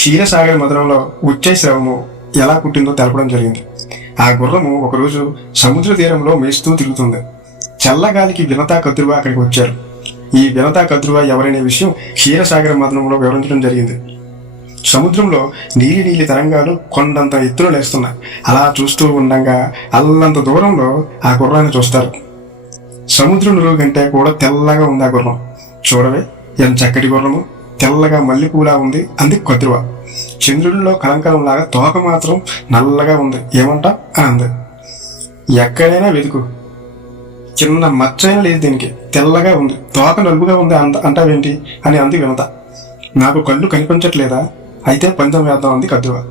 క్షీరసాగర్ మధురంలో ఉచ్చైశ్రవము ఎలా పుట్టిందో తెలపడం జరిగింది. ఆ గుర్రము ఒకరోజు సముద్ర తీరంలో మేస్తూ తిరుగుతుంది. చల్లగాలికి వినతా కద్రువ అక్కడికి వచ్చారు. ఈ వినతా కద్రువ ఎవరనే విషయం క్షీరసాగర మధురంలో వివరించడం జరిగింది. సముద్రంలో నీలి నీలి తరంగాలు కొండంత ఎత్తులో లేస్తున్నాయి. అలా చూస్తూ ఉండగా అల్లంత దూరంలో ఆ గుర్రాన్ని చూస్తారు. సముద్రంలో కంటే కూడా తెల్లగా ఉంది ఆ గుర్రం. చూడవే ఎంత చక్కటి గుర్రము. తెల్లగా మల్లెపూలా ఉంది. అంది కదురువ. చంద్రుడిలో కలంకలంలాగా తోక మాత్రం నల్లగా ఉంది. ఏమంటా? అని అంది. ఎక్కడైనా వెతుకు. చిన్న మచ్చైనా లేదు దీనికి. తెల్లగా ఉంది. తోక నలుపుగా ఉంది అంత అంటావేంటి? అని అంది వినత. నాకు కళ్ళు కనిపించట్లేదా? అయితే పందెం వేద్దాం అంది కద్దువ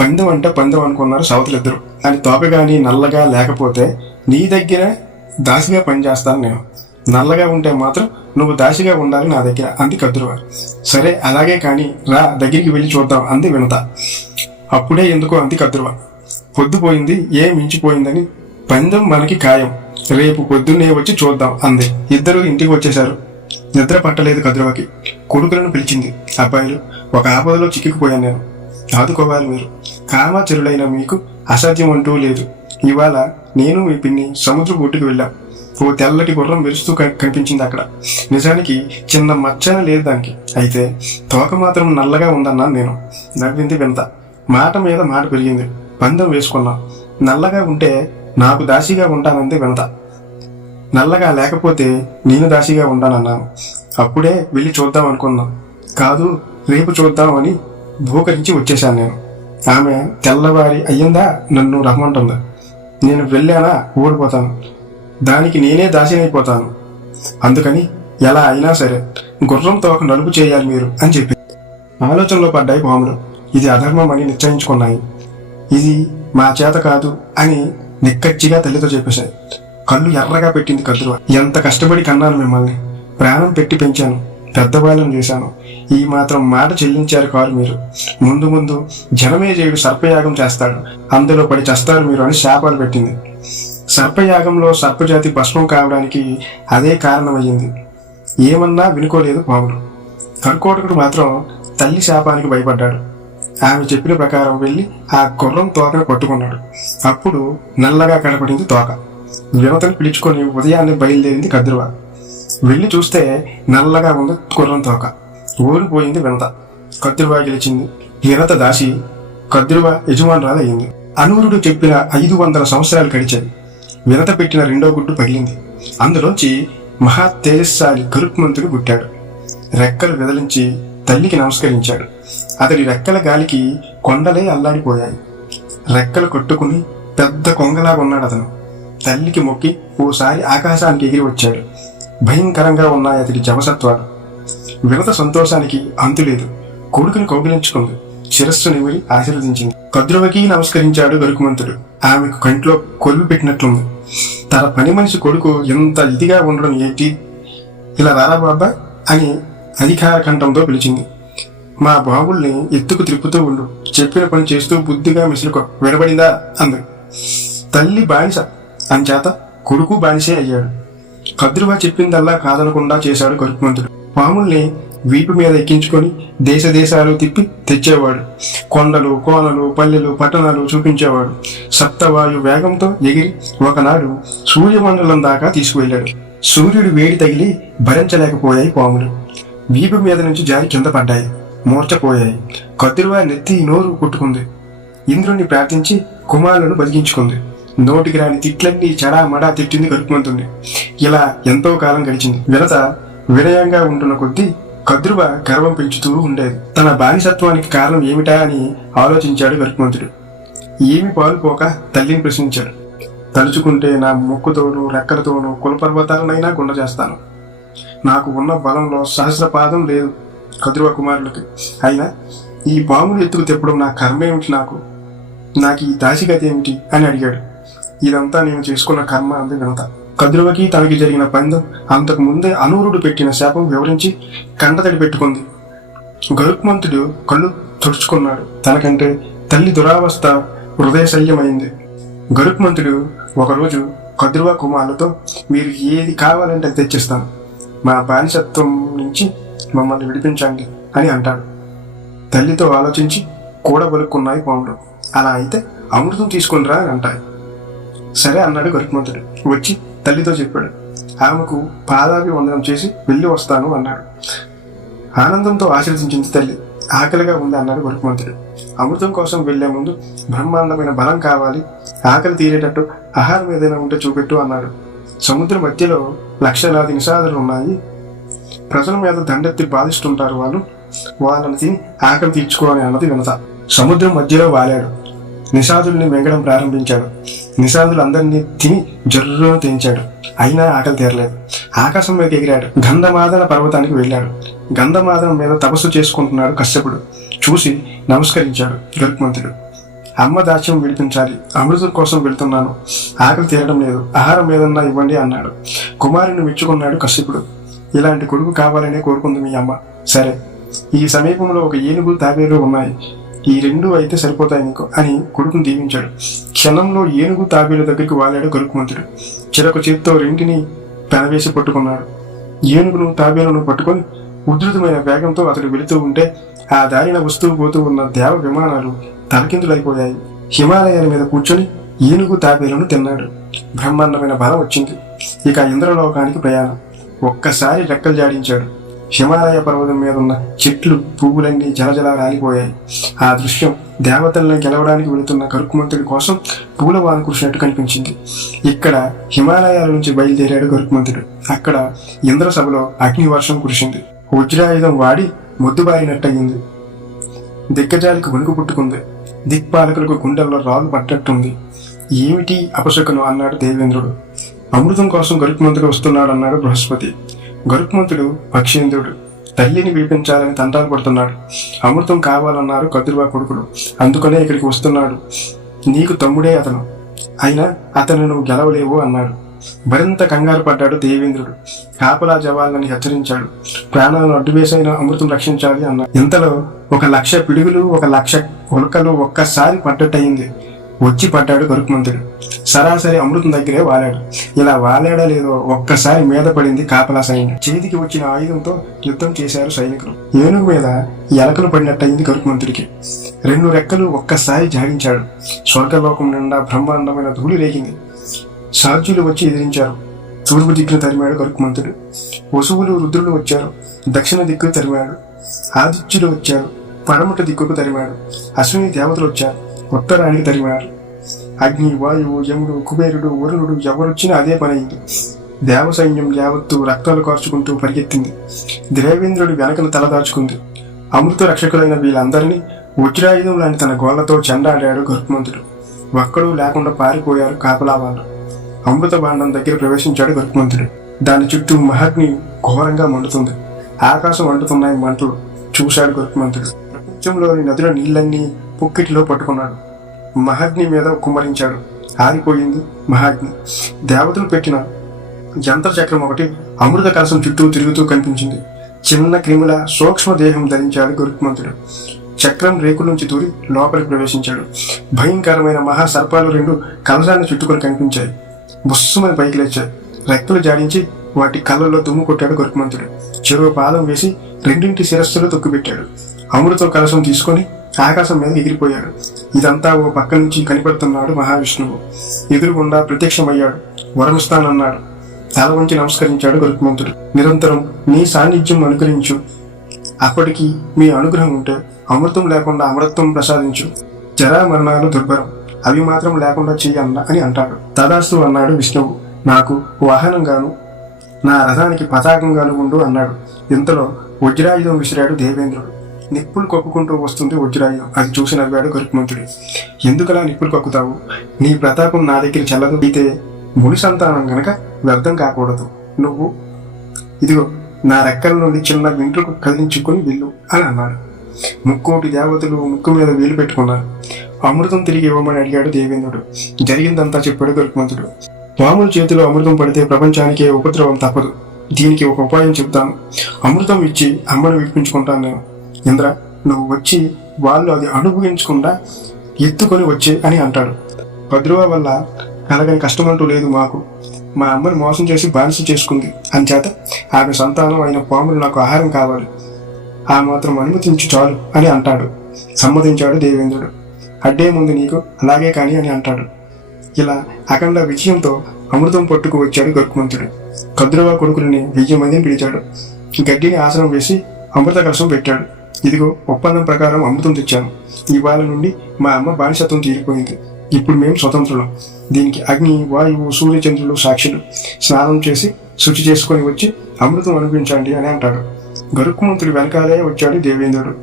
పందెం అంటే పందెం అనుకున్నారు సవతులిద్దరు. అని తోక కానీ నల్లగా లేకపోతే నీ దగ్గర దాసిగా పనిచేస్తాను నేను. నల్లగా ఉంటే మాత్రం నువ్వు దాసిగా ఉండాలి నా దగ్గర అంది కద్దురువ సరే అలాగే కానీ రా దగ్గరికి వెళ్ళి చూద్దాం అంది వినత. అప్పుడే ఎందుకో అంది కద్రువ పొద్దుపోయింది ఏం మించిపోయిందని. పందెం మనకి ఖాయం. రేపు పొద్దున్నే వచ్చి చూద్దాం అంది. ఇద్దరు ఇంటికి వచ్చేశారు. నిద్ర పట్టలేదు కద్రువకి కొడుకులను పిలిచింది. అబ్బాయిలు ఒక ఆపదలో చిక్కుకుపోయాను నేను. ఆదుకోవాలి మీరు. కామాచరులైన మీకు అసాధ్యం అంటూ లేదు. ఇవాళ నేను మీ పిన్ని సముద్ర ఒడ్డుకు వెళ్ళాం. ఓ తెల్లటి గుర్రం మెరుస్తూ క- కనిపించింది అక్కడ. నిజానికి చిన్న మచ్చన లేదు దానికి. అయితే తోక మాత్రం నల్లగా ఉందన్నాను నేను. నవ్వింది వింత. మాట మీద మాట పెరిగింది. పందెం వేసుకున్నా. నల్లగా ఉంటే నాకు దాసిగా ఉంటానంది వినత నల్లగా లేకపోతే నేను దాసిగా ఉంటానన్నాను అప్పుడే వెళ్ళి చూద్దాం అనుకున్నాం. కాదు రేపు చూద్దాం అని భూకరించి వచ్చేశాను నేను. ఆమె తెల్లవారి అయ్యిందా నన్ను రమ్మంటుంది. నేను వెళ్ళానా? ఓడిపోతాను దానికి నేనే దాసినైపోతాను అందుకని ఎలా అయినా సరే గుర్రంతో ఒక నలుపు చేయాలి మీరు అని చెప్పి. ఆలోచనలో పడ్డాయి పాములు ఇది అధర్మం అని నిశ్చయించుకున్నాయి. ఇది మా చేత కాదు అని నిక్కచ్చిగా తల్లితో చెప్పేశాయి. కళ్ళు ఎర్రగా పెట్టింది కదురు. ఎంత కష్టపడి కన్నాను మిమ్మల్ని. ప్రాణం పెట్టి పెంచాను. పెద్దవాళ్ళని చేశాను. ఈ మాత్రం మాట చెల్లించారు కారు మీరు. ముందు ముందు జనమేజయుడు సర్పయాగం చేస్తాడు. అందులో పడి చేస్తారు మీరు అని శాపాలు పెట్టింది. సర్పయాగంలో సర్పజాతి భస్మం కావడానికి అదే కారణమయ్యింది. ఏమన్నా వినుకోలేదు పాముడు కర్కోటకుడు మాత్రం తల్లి శాపానికి భయపడ్డాడు. ఆమె చెప్పిన ప్రకారం వెళ్ళి ఆ గుర్రం తోకను పట్టుకున్నాడు. అప్పుడు నల్లగా కనపడింది తోక. వినతను పిలుచుకొని ఉదయాన్నే బయలుదేరింది కద్రువ. వెళ్ళి చూస్తే నల్లగా ఉంది గుర్రం తోక. ఊరిపోయింది వినత. కద్రువ గెలిచింది. వినత దాసి కద్రువ యజమానురాలు అయింది అనూరుడు చెప్పిన ఐదు వందల సంవత్సరాలు గడిచాయి. వినత పెట్టిన రెండో గుడ్డు పగిలింది. అందులోంచి మహా తేజస్సాలి కరుక్మంతుడు పుట్టాడు. రెక్కలు వెదలించి తల్లికి నమస్కరించాడు. అతడి రెక్కల గాలికి కొండలే అల్లాడిపోయాయి. రెక్కలు కొట్టుకుని పెద్ద కొంగలాగా ఉన్నాడు అతను. తల్లికి మొక్కి ఓసారి ఆకాశానికి ఎగిరి వచ్చాడు. భయంకరంగా ఉన్నాయి అతడి జవసత్వాలు వినత సంతోషానికి అంతులేదు. కొడుకుని కౌగిలించుకుంది. శిరస్సు నిమిరి ఆశీర్వదించింది. కద్రువకి నమస్కరించాడు గరుకుమంతుడు. ఆమెకు కంట్లో కొలువు పెట్టినట్లుంది. తన పని మనిషి కొడుకు ఎంత ఇదిగా ఉండడం ఏంటి? ఇలా రారా బాబా? అని అధికార కంఠంతో పిలిచింది. మా బాబుల్ని ఎత్తుకు త్రిప్పుతూ ఉండు. చెప్పిన పని చేస్తూ బుద్ధిగా మిసులుకో. వినబడిందా? అంది. తల్లి బానిస. అంచేత కొడుకు బానిసే అయ్యాడు. కద్రువ చెప్పిందల్లా కాదనకుండా చేశాడు గరుకుమంతుడు. పాముల్ని వీపు మీద ఎక్కించుకొని దేశ దేశాలు తిప్పి తెచ్చేవాడు. కొండలు కోనలు పల్లెలు పట్టణాలు చూపించేవాడు. సప్తవాయు వేగంతో ఎగిరి ఒకనాడు సూర్యమండలం దాకా తీసుకువెళ్ళాడు. సూర్యుడు వేడి తగిలి భరించలేకపోయాయి పాములు. వీపు మీద నుంచి జారి కింద పడ్డాయి. మూర్చపోయాయి కద్రువా నెత్తి నోరు కొట్టుకుంది. ఇంద్రుణ్ణి ప్రార్థించి కుమారులను బతికించుకుంది నోటికి రాని తిట్లన్నీ చడా మడా తిట్టింది కలుపుకుంటుంది ఇలా ఎంతో కాలం గడిచింది. వినత వినయంగా ఉంటున్న కొద్దీ కద్రువ గర్వం పెంచుతూ ఉండేది. తన బానిసత్వానికి కారణం ఏమిటా అని ఆలోచించాడు గరుకుమంతుడు ఏమి పాలుపోక తల్లిని ప్రశ్నించాడు. తలుచుకుంటే నా ముక్కుతోనూ రెక్కలతోనూ కులపర్వతాలనైనా గుండ చేస్తాను నాకు ఉన్న బలంలో సహస్రపాదం లేదు కద్రువ కుమారులకి. అయినా ఈ పాములు ఎత్తుకు తెప్పడం నా కర్మ ఏమిటి నాకు? నాకు ఈ దాసిగతి ఏమిటి? అని అడిగాడు. ఇదంతా నేను చేసుకున్న కర్మ అంది వినత. కద్రువకి తనకి జరిగిన పందెం అంతకు ముందే అనూరుడు పెట్టిన శాపం వివరించి కండతడి పెట్టుకుంది. గరుక్మంతుడు కళ్ళు తుడుచుకున్నాడు. తనకంటే తల్లి దురావస్థ హృదయశల్యమైంది. గరుక్మంతుడు ఒకరోజు కద్రువ కుమారులతో మీరు ఏది కావాలంటే అది తెచ్చిస్తాను. మా బానిసత్వం నుంచి మమ్మల్ని విడిపించండి అని అంటాడు. తల్లితో ఆలోచించి కూడబలుక్కున్నాయి పాములు అలా అయితే అమృతం తీసుకునిరా అని అంటాయి. సరే అన్నాడు గరుక్మంతుడు వచ్చి తల్లితో చెప్పాడు. ఆమెకు పాదాభి వందనం చేసి వెళ్ళి వస్తాను అన్నాడు. ఆనందంతో ఆశీర్వదించింది తల్లి. ఆకలిగా ఉంది అన్నాడు గరుత్మంతుడు అమృతం కోసం వెళ్ళే ముందు బ్రహ్మాండమైన బలం కావాలి ఆకలి తీరేటట్టు ఆహారం ఏదైనా ఉంటే చూపెట్టు అన్నాడు. సముద్రం మధ్యలో లక్షలాది నిషాదులు ఉన్నాయి. ప్రజల మీద దండెత్తి బాధిస్తుంటారు వాళ్ళు. వాళ్ళని తిని ఆకలి తీర్చుకోవాలి అన్నది వినత. సముద్రం మధ్యలో వాలాడు. నిషాదుల్ని మింగడం ప్రారంభించాడు. నిషాదులు అందరినీ తిని జర్రును తెంచాడు అయినా ఆకలి తీరలేదు. ఆకాశం మీద ఎగిరాడు. గంధమాదన పర్వతానికి వెళ్ళాడు. గంధమాదనం మీద తపస్సు చేసుకుంటున్నాడు కశ్యపుడు. చూసి నమస్కరించాడు గరుత్మంతుడు. అమ్మ దాస్యం విడిపించాలి. అమృతం కోసం వెళ్తున్నాను. ఆకలి తీరడం లేదు. ఆహారం ఏదన్నా ఇవ్వండి అన్నాడు. కుమారుని మెచ్చుకున్నాడు కశ్యపుడు. ఇలాంటి కొడుకు కావాలనే కోరుకుంది మీ అమ్మ. సరే. ఈ సమీపంలో ఒక ఏనుగు తాబేలు ఉన్నాయి. ఈ రెండు అయితే సరిపోతాయి నీకు అని కొడుకుని దీవించాడు క్షణంలో ఏనుగు తాబేలు దగ్గరికి వాలాడు గరుకుమంతుడు చిరొక చేతితో రెంటిని పెనవేసి పట్టుకున్నాడు. ఏనుగును తాబేలును పట్టుకొని ఉధృతమైన వేగంతో అతడు వెళుతూ ఉంటే ఆ దారిన వస్తూ పోతూ ఉన్న దేవ విమానాలు తలకిందులైపోయాయి. హిమాలయాల మీద కూర్చొని ఏనుగు తాబేలను తిన్నాడు. బ్రహ్మాండమైన బలం వచ్చింది. ఇక ఇంద్రలోకానికి ప్రయాణం. ఒక్కసారి రెక్కలు జాడించాడు. హిమాలయ పర్వతం మీద ఉన్న చెట్లు పువ్వులన్నీ జలజల రాలిపోయాయి. ఆ దృశ్యం దేవతలను గెలవడానికి వెళుతున్న గరుకుమంతుడి కోసం పూలవాన కురిసినట్టు కనిపించింది. ఇక్కడ హిమాలయాల నుంచి బయలుదేరాడు గరుకుమంతుడు అక్కడ ఇంద్రసభలో అగ్నివర్షం కురిసింది. వజ్రాయుధం వాడి మొద్దుబారినట్టయింది. దిగ్గజాలకు వణుకు పుట్టుకుంది. దిక్పాలకులకు గుండెల్లో రాళ్ళు పట్టట్టుంది ఏమిటి అపశకును అన్నాడు దేవేంద్రుడు. అమృతం కోసం గరుకుమంతుడు వస్తున్నాడు అన్నాడు బృహస్పతి. గరుత్మంతుడు పక్షేంద్రుడు తల్లిని విడిపించాలని తంటాలు పడుతున్నాడు. అమృతం కావాలన్నారు కదురువా కొడుకుడు అందుకనే ఇక్కడికి వస్తున్నాడు. నీకు తమ్ముడే అతను. అయినా అతను నువ్వు గెలవలేవు అన్నాడు. మరింత కంగారు పడ్డాడు దేవేంద్రుడు. కాపలా జవాళ్ళని హెచ్చరించాడు. ప్రాణాలను అడ్డువేసైన అమృతం రక్షించాలి అన్నాడు. ఇంతలో ఒక లక్ష పిడుగులు ఒక లక్ష ఉలకలు ఒక్కసారి పడ్డట్టయింది. వచ్చి పడ్డాడు కరుకుమంతుడు. సరాసరి అమృతం దగ్గరే వాలాడు. ఇలా వాలాడా లేదో ఒక్కసారి మీద పడింది కాపలా సైన్యం. చేతికి వచ్చిన ఆయుధంతో యుద్ధం చేశారు సైనికులు. ఏనుగు మీద ఎలకలు పడినట్టయింది కరుకుమంతుడికి. రెండు రెక్కలు ఒక్కసారి జాగించాడు స్వర్గలోకం నిండా బ్రహ్మాండమైన ధూళి రేగింది. సాధ్యులు వచ్చి ఎదిరించారు. తూర్పు దిక్కును తరిమాడు కరుకుమంతుడు. వసువులు రుద్రులు వచ్చారు. దక్షిణ దిక్కును తరిమాడు. ఆదిత్యులు వచ్చారు. పడమట దిక్కుకు తరిమాడు. అశ్విని దేవతలు వచ్చారు. ఉత్తరానికి తరిమారు. అగ్ని వాయువు యముడు కుబేరుడు వరుణుడు ఎవరొచ్చినా అదే పని అయింది దేవ సైన్యం యావత్తు రక్తాలు కార్చుకుంటూ పరిగెత్తింది. దేవేంద్రుడి వెనకను తలదాచుకుంది అమృత రక్షకులైన వీళ్ళందరినీ వజ్రాయుధం లాంటి తన గోళ్ళతో చెండాడాడు గరుత్మంతుడు ఒక్కడూ లేకుండా పారిపోయారు కాపలా వాళ్ళు అమృత బాండం దగ్గర ప్రవేశించాడు గరుత్మంతుడు దాని చుట్టూ మహాగ్ని ఘోరంగా మండుతుంది. ఆకాశం వండుతున్నాయి మంటలు. చూశాడు గరుత్మంతుడు ప్రపంచంలోని నదుల నీళ్ళన్నీ పుక్కిటిలో పట్టుకున్నాడు. మహాగ్ని మీద కుమ్మరించాడు. ఆరిపోయింది మహాగ్ని. దేవతలు పెట్టిన యంత్ర చక్రం ఒకటి అమృత కలసం చుట్టూ తిరుగుతూ కనిపించింది. చిన్న క్రిముల సూక్ష్మ దేహం ధరించాడు గరుత్మంతుడు. చక్రం రేకు నుంచి దూరి లోపలికి ప్రవేశించాడు. భయంకరమైన మహా సర్పాలు రెండు కలసాన్ని చుట్టుకొని కనిపించాయి. బుస్సుమని పైకి లేచాయి. రెక్కలు జాడించి వాటి కళ్ళల్లో దుమ్ము కొట్టాడు గరుత్మంతుడు. చెరువు పాదం వేసి రెండింటి శిరస్సులో తొక్కుపెట్టాడు అమృతం కలసం తీసుకొని ఆకాశం మీద ఎగిరిపోయాడు. ఇదంతా ఓ పక్క నుంచి కనిపెడుతున్నాడు మహావిష్ణువు. ఎదురుగుండా ప్రత్యక్షమయ్యాడు. వరమిస్తానన్నాడు తల వంచి నమస్కరించాడు గరుత్మంతుడు. నిరంతరం నీ సాన్నిధ్యం అనుకరించు. అప్పటికి మీ అనుగ్రహం ఉంటే అమృతం లేకుండా అమృతం ప్రసాదించు. జరా మరణాలు దుర్భరం. అవి మాత్రం లేకుండా చెయ్యన్న అని అంటాడు. తదాస్తు అన్నాడు విష్ణువు. నాకు వాహనంగాను నా రథానికి పతాకంగాను ఉండు అన్నాడు. ఇంతలో వజ్రాయుధం విసిరాడు దేవేంద్రుడు. నిప్పులు కొక్కుకుంటూ వస్తుంది వజ్రాయు. అది చూసి నవ్వాడు గరుత్మంతుడు. ఎందుకలా నిప్పులు కొక్కుతావు? నీ ప్రతాపం నా దగ్గర చల్లదు. అయితే ముని సంతానం గనక వ్యర్థం కాకూడదు. నువ్వు ఇదిగో నా రెక్కల నుండి చిన్న వెంట్రుకు కదిలించుకొని వెళ్ళు అని అన్నాడు. ముక్కోటి దేవతలు ముక్కు మీద వేలు పెట్టుకున్నారు. అమృతం తిరిగి ఇవ్వమని అడిగాడు దేవేంద్రుడు. జరిగిందంతా చెప్పాడు గరుత్మంతుడు. పాముల చేతిలో అమృతం పడితే ప్రపంచానికే ఉపద్రవం తప్పదు. దీనికి ఒక ఉపాయం చెప్తాను. అమృతం ఇచ్చి అమ్మను విడిపించుకుంటాను నేను. ఇంద్ర నువ్వు వచ్చి వాళ్ళు అది అనుభవించకుండా ఎత్తుకొని వచ్చే అని అంటాడు. భద్రువ వల్ల కలగని కష్టమంటూ లేదు మాకు. మా అమ్మని మోసం చేసి బానిస చేసుకుంది. అంచేత ఆమె సంతానం అయిన పాములు నాకు ఆహారం కావాలి. ఆ మాత్రం అనుమతించు చాలు అని అంటాడు. సమ్మతించాడు దేవేంద్రుడు. అడ్డే ముందు నీకు అలాగే కాని అని అంటాడు. ఇలా అఖండ విజయంతో అమృతం పట్టుకు వచ్చాడు గరుకుమంతుడు కద్రువ కొడుకులని వెయ్యి మందిని పిలిచాడు. గడ్డిని ఆసనం వేసి అమృత కలసం పెట్టాడు. ఇదిగో ఒప్పందం ప్రకారం అమృతం తెచ్చాను. ఇవాళ నుండి మా అమ్మ బానిసత్వం తీరిపోయింది. ఇప్పుడు మేము స్వతంత్రులం. దీనికి అగ్ని వాయువు సూర్యచంద్రులు సాక్షులు. స్నానం చేసి శుచి చేసుకొని వచ్చి అమృతం అనిపించండి అని అంటాడు. గరుక్కుమంతుడి వెనకాలే వచ్చాడు దేవేంద్రుడు.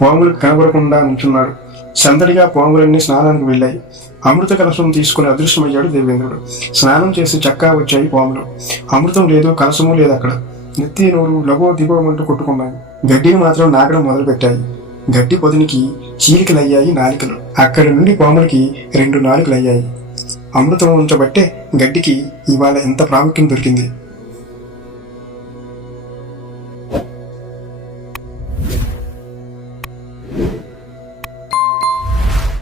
పాములు కనబడకుండా నుంచున్నాడు. సందడిగా పాములన్నీ స్నానానికి వెళ్ళాయి. అమృత కలశం తీసుకుని అదృశ్యమయ్యాడు దేవేంద్రుడు. స్నానం చేసి చక్కా వచ్చాయి పాములు. అమృతం లేదు కలశము లేదు అక్కడ. నెత్తి నోరు లగో దిగోమంటూ కొట్టుకున్నాయి. గడ్డిని మాత్రం నాగడం మొదలుపెట్టాయి. గడ్డి పొదినికి చీలికలయ్యాయి నాలికలు. అక్కడి నుండి పాములకి రెండు నాలుకలయ్యాయి. అమృతం ఉంచబట్టే గడ్డికి ఇవాళ ఎంత ప్రాముఖ్యం దొరికింది?